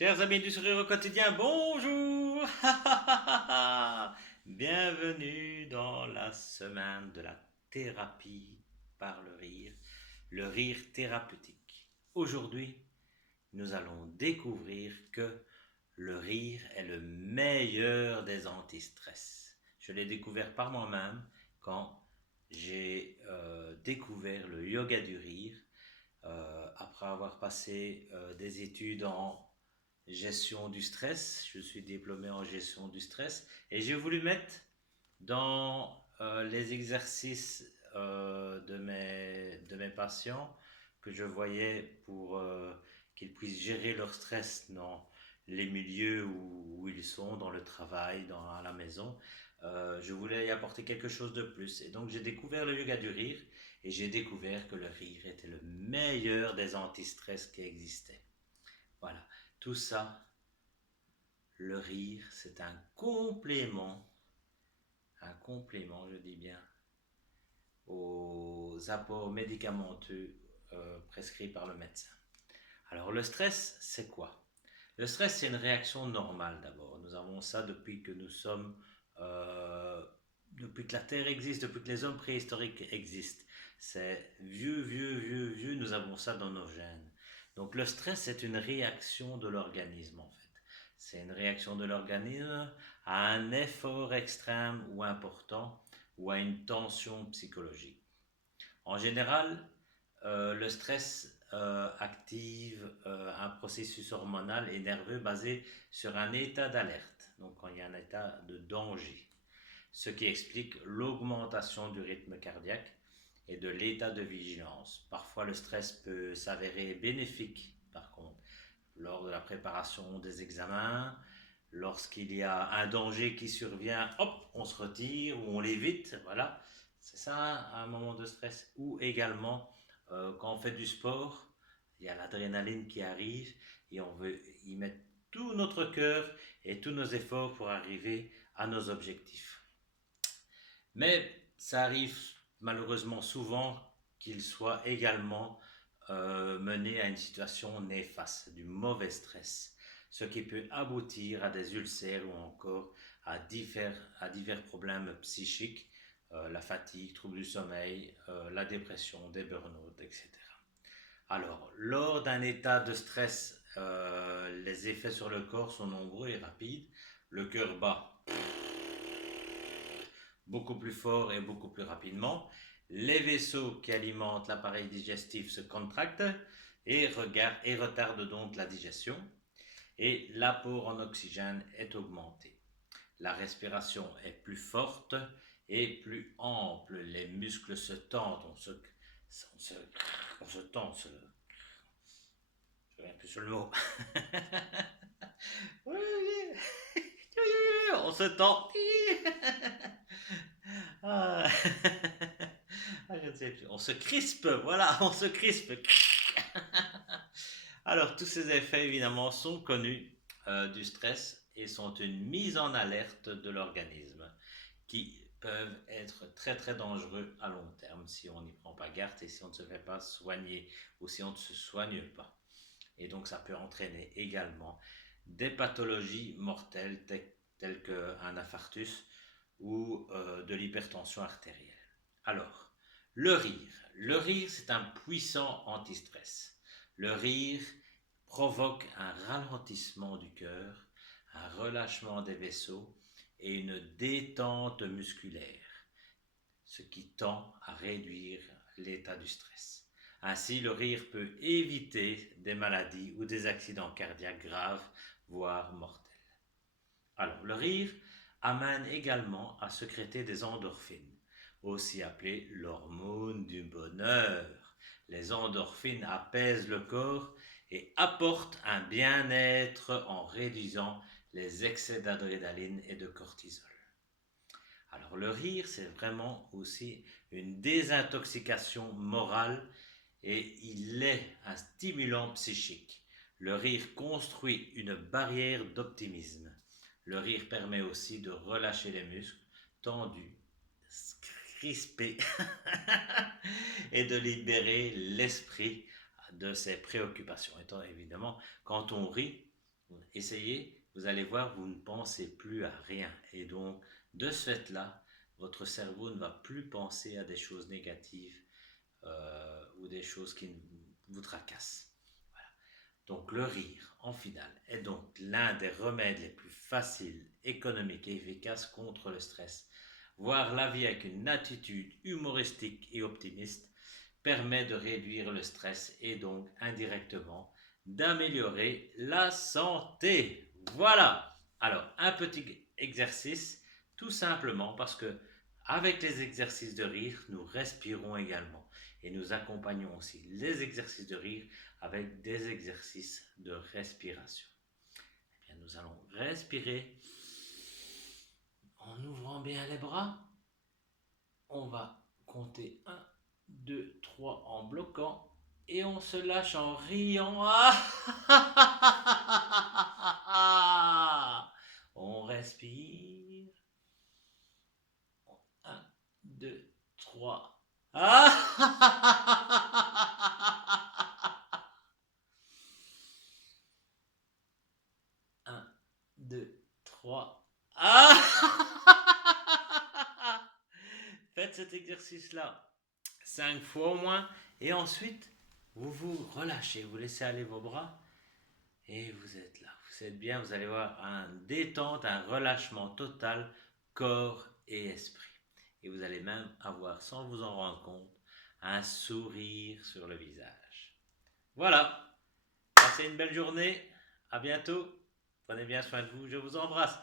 Chers amis du sourire au quotidien, bonjour. Bienvenue dans la semaine de la thérapie par le rire thérapeutique. Aujourd'hui, nous allons découvrir que le rire est le meilleur des antistress. Je l'ai découvert par moi-même quand j'ai découvert le yoga du rire après avoir passé des études en gestion du stress. Je suis diplômé en gestion du stress et j'ai voulu mettre dans les exercices de mes patients que je voyais pour qu'ils puissent gérer leur stress dans les milieux où ils sont, dans le travail, à la maison. Je voulais y apporter quelque chose de plus. Et donc j'ai découvert le yoga du rire et j'ai découvert que le rire était le meilleur des antistress qui existaient. Voilà, tout ça, le rire, c'est un complément, je dis bien, aux apports médicamenteux prescrits par le médecin. Alors le stress, c'est quoi? Le stress, c'est une réaction normale d'abord. Nous avons ça depuis que nous sommes, depuis que la Terre existe, depuis que les hommes préhistoriques existent. C'est vieux, nous avons ça dans nos gènes. Donc le stress, c'est une réaction de l'organisme en fait. C'est une réaction de l'organisme à un effort extrême ou important ou à une tension psychologique. En général, le stress active un processus hormonal et nerveux basé sur un état d'alerte, donc quand il y a un état de danger, ce qui explique l'augmentation du rythme cardiaque et de l'état de vigilance. Parfois, le stress peut s'avérer bénéfique, par contre, lors de la préparation des examens, lorsqu'il y a un danger qui survient, hop, on se retire ou on l'évite, voilà. C'est ça un moment de stress. Ou également, quand on fait du sport, il y a l'adrénaline qui arrive et on veut y mettre tout notre cœur et tous nos efforts pour arriver à nos objectifs. Mais ça arrive malheureusement souvent qu'il soit également mené à une situation néfaste, du mauvais stress, ce qui peut aboutir à des ulcères ou encore à divers problèmes psychiques, la fatigue, troubles du sommeil, la dépression, des burn-out, etc. Alors, lors d'un état de stress, les effets sur le corps sont nombreux et rapides. Le cœur bat beaucoup plus fort et beaucoup plus rapidement. Les vaisseaux qui alimentent l'appareil digestif se contractent et retardent donc la digestion. Et l'apport en oxygène est augmenté. La respiration est plus forte et plus ample. Les muscles se tendent. On se, on se tend. Je reviens plus sur le mot. Oui, oui, oui, on se tend. Ah. Ah, je ne sais plus. On se crispe, voilà, on se crispe. Alors, tous ces effets, évidemment, sont connus du stress et sont une mise en alerte de l'organisme qui peuvent être très très dangereux à long terme si on n'y prend pas garde et si on ne se fait pas soigner ou si on ne se soigne pas. Et donc, ça peut entraîner également des pathologies mortelles telles qu'un infarctus ou de l'hypertension artérielle. Alors, le rire. Le rire, c'est un puissant antistress. Le rire provoque un ralentissement du cœur, un relâchement des vaisseaux et une détente musculaire, ce qui tend à réduire l'état du stress. Ainsi, le rire peut éviter des maladies ou des accidents cardiaques graves, voire mortels. Alors, le rire amène également à sécréter des endorphines, aussi appelées l'hormone du bonheur. Les endorphines apaisent le corps et apportent un bien-être en réduisant les excès d'adrénaline et de cortisol. Alors, le rire, c'est vraiment aussi une désintoxication morale et il est un stimulant psychique. Le rire construit une barrière d'optimisme. Le rire permet aussi de relâcher les muscles tendus, crispés et de libérer l'esprit de ses préoccupations. Étant évidemment, quand on rit, Essayez, vous allez voir, vous ne pensez plus à rien. Et donc, de ce fait-là, votre cerveau ne va plus penser à des choses négatives ou des choses qui vous tracassent. Voilà. Donc, le rire, en finale, est donc l'un des remèdes les plus faciles, économiques et efficaces contre le stress. Voir la vie avec une attitude humoristique et optimiste permet de réduire le stress et donc indirectement d'améliorer la santé. Voilà. Alors, un petit exercice, tout simplement parce que avec les exercices de rire, nous respirons également et nous accompagnons aussi les exercices de rire avec des exercices de respiration. Eh bien, nous allons respirer en ouvrant bien les bras. On va compter 1, 2, 3 en bloquant et on se lâche en riant. On respire. 1, 2, 3. 1, 2, 3. Faites cet exercice-là 5 fois au moins et ensuite vous vous relâchez, vous laissez aller vos bras et vous êtes là. Vous êtes bien, vous allez voir un détente, un relâchement total, corps et esprit. Et vous allez même avoir, sans vous en rendre compte, un sourire sur le visage. Voilà, passez une belle journée, à bientôt, prenez bien soin de vous, je vous embrasse.